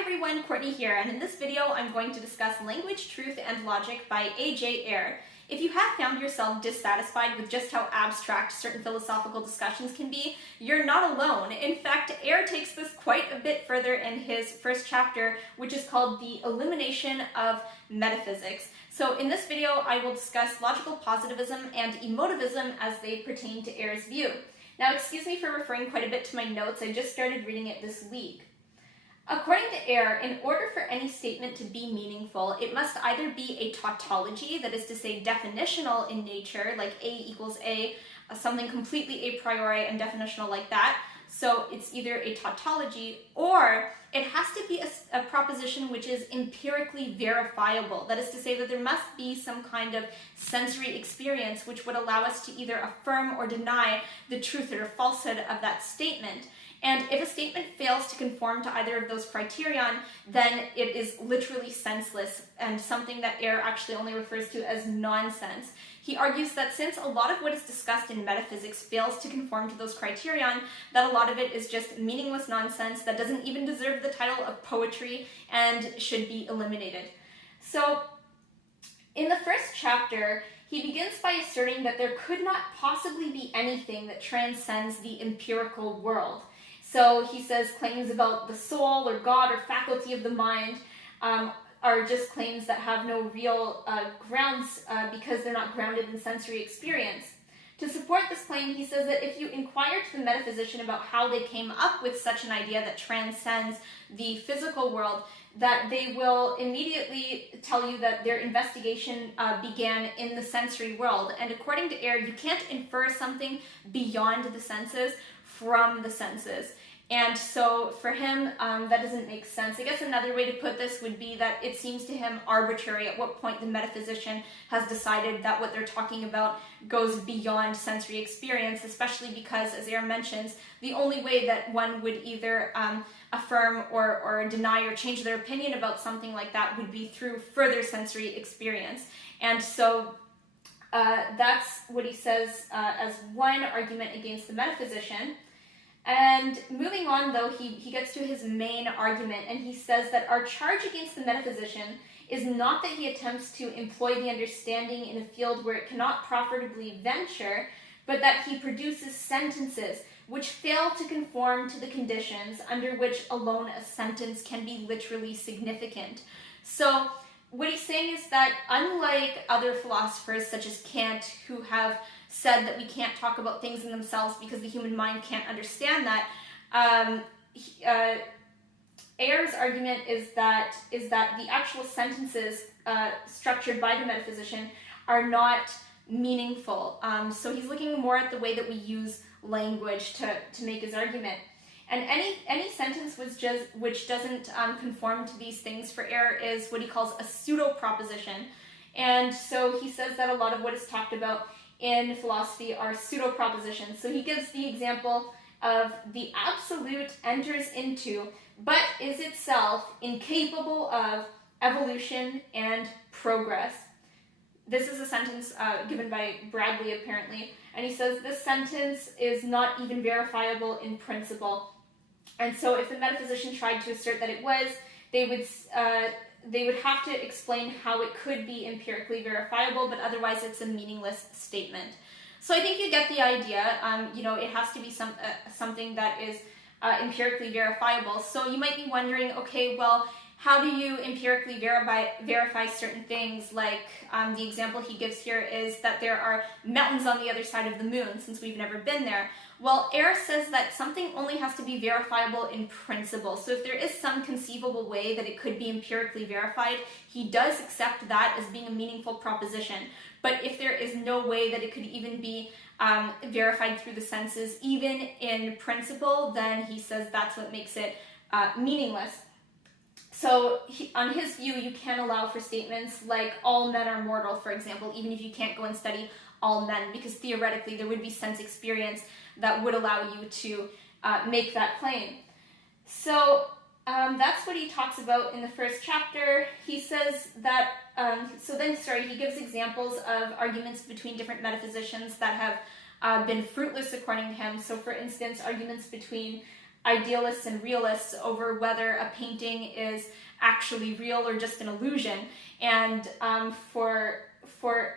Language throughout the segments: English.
everyone, Courtney here, and in this video I'm going to discuss Language, Truth, and Logic by A.J. Ayer. If you have found yourself dissatisfied with just how abstract certain philosophical discussions can be, you're not alone. In fact, Ayer takes this quite a bit further in his first chapter, which is called The Illumination of Metaphysics. So in this video, I will discuss logical positivism and emotivism as they pertain to Ayer's view. Now, excuse me for referring quite a bit to my notes, I just started reading it this week. According to Ayer, in order for any statement to be meaningful, it must either be a tautology, that is to say definitional in nature, like A equals A, something completely a priori and definitional like that. So it's either a tautology, or it has to be a proposition which is empirically verifiable. That is to say that there must be some kind of sensory experience which would allow us to either affirm or deny the truth or falsehood of that statement. And if a statement fails to conform to either of those criterion, then it is literally senseless and something that Ayer actually only refers to as nonsense. He argues that since a lot of what is discussed in metaphysics fails to conform to those criterion, that a lot of it is just meaningless nonsense that doesn't even deserve the title of poetry and should be eliminated. So, in the first chapter, he begins by asserting that there could not possibly be anything that transcends the empirical world. So he says claims about the soul or God or faculty of the mind are just claims that have no real grounds because they're not grounded in sensory experience. To support this claim, he says that if you inquire to the metaphysician about how they came up with such an idea that transcends the physical world, that they will immediately tell you that their investigation began in the sensory world. And according to Ayer, you can't infer something beyond the senses from the senses. And so for him, that doesn't make sense. I guess another way to put this would be that it seems to him arbitrary at what point the metaphysician has decided that what they're talking about goes beyond sensory experience, especially because, as Ayer mentions, the only way that one would either affirm or deny or change their opinion about something like that would be through further sensory experience. And so that's what he says as one argument against the metaphysician. And moving on, though, he gets to his main argument, and he says that our charge against the metaphysician is not that he attempts to employ the understanding in a field where it cannot profitably venture, but that he produces sentences which fail to conform to the conditions under which alone a sentence can be literally significant. So what he's saying is that unlike other philosophers such as Kant, who have said that we can't talk about things in themselves because the human mind can't understand that, Ayer's argument is that the actual sentences structured by the metaphysician are not meaningful. So he's looking more at the way that we use language to make his argument. And any sentence which doesn't conform to these things for Ayer is what he calls a pseudo-proposition. And so he says that a lot of what is talked about in philosophy are pseudo-propositions. So he gives the example of the absolute enters into, but is itself incapable of evolution and progress. This is a sentence given by Bradley, apparently. And he says this sentence is not even verifiable in principle. And so if the metaphysician tried to assert that it was, they would have to explain how it could be empirically verifiable, but otherwise it's a meaningless statement. So I think you get the idea. It has to be something that is empirically verifiable. So you might be wondering, okay, well, how do you empirically verify certain things? Like the example he gives here is that there are mountains on the other side of the moon, since we've never been there. Well, Ayer says that something only has to be verifiable in principle. So if there is some conceivable way that it could be empirically verified, he does accept that as being a meaningful proposition. But if there is no way that it could even be verified through the senses, even in principle, then he says that's what makes it meaningless. So on his view, you can allow for statements like all men are mortal, for example, even if you can't go and study all men, because theoretically there would be sense experience that would allow you to make that claim. So that's what he talks about in the first chapter. He says that, he gives examples of arguments between different metaphysicians that have been fruitless according to him. So for instance, arguments between idealists and realists over whether a painting is actually real or just an illusion. And for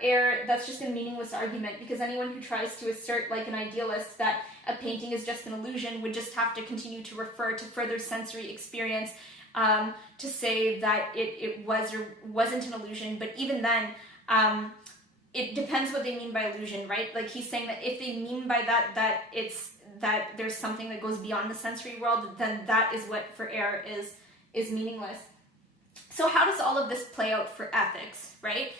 Ayer, that's just a meaningless argument, because anyone who tries to assert, like an idealist, that a painting is just an illusion would just have to continue to refer to further sensory experience to say that it was or wasn't an illusion. But even then, it depends what they mean by illusion, right? Like, he's saying that if they mean by that that there's something that goes beyond the sensory world, then that is what for Ayer is meaningless. So how does all of this play out for ethics, right?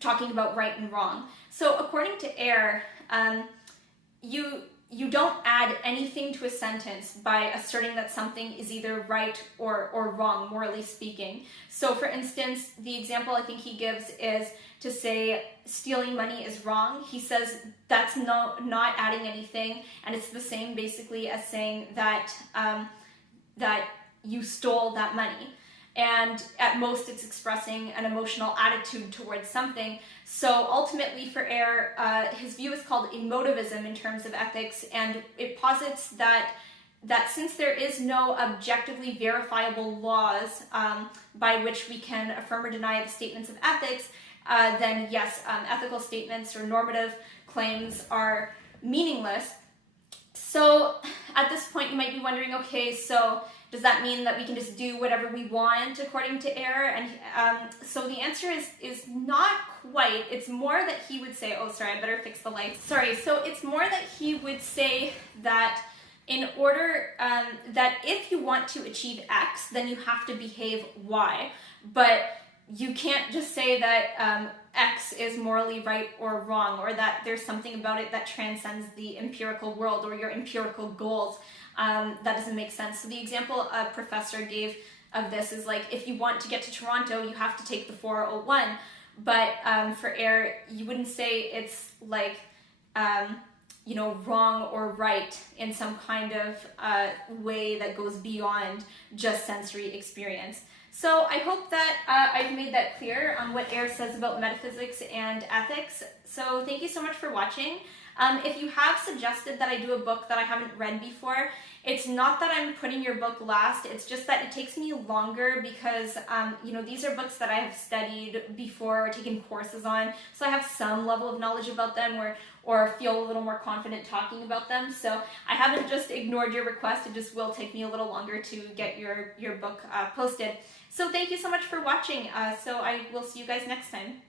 Talking about right and wrong. So according to Ayer, you don't add anything to a sentence by asserting that something is either right or wrong, morally speaking. So for instance, the example I think he gives is to say stealing money is wrong. He says that's not adding anything, and it's the same basically as saying that that you stole that money. And at most it's expressing an emotional attitude towards something. So ultimately for Ayer, his view is called emotivism in terms of ethics, and it posits that since there is no objectively verifiable laws by which we can affirm or deny the statements of ethics, then yes, ethical statements or normative claims are meaningless. So at this point you might be wondering, okay, so does that mean that we can just do whatever we want according to Ayer? And so the answer is not quite. It's more that he would say, oh, sorry, I better fix the lights. Sorry, so it's more that he would say that in order, that if you want to achieve X, then you have to behave Y. But you can't just say that X is morally right or wrong, or that there's something about it that transcends the empirical world or your empirical goals. That doesn't make sense. So the example a professor gave of this is like, if you want to get to Toronto, you have to take the 401. But for Ayer, you wouldn't say it's like, you know, wrong or right in some kind of way that goes beyond just sensory experience. So I hope that I've made that clear on what Ayer says about metaphysics and ethics. So thank you so much for watching. If you have suggested that I do a book that I haven't read before, it's not that I'm putting your book last, it's just that it takes me longer because, you know, these are books that I have studied before or taken courses on, so I have some level of knowledge about them or feel a little more confident talking about them. So I haven't just ignored your request, it just will take me a little longer to get your book posted. So thank you so much for watching, so I will see you guys next time.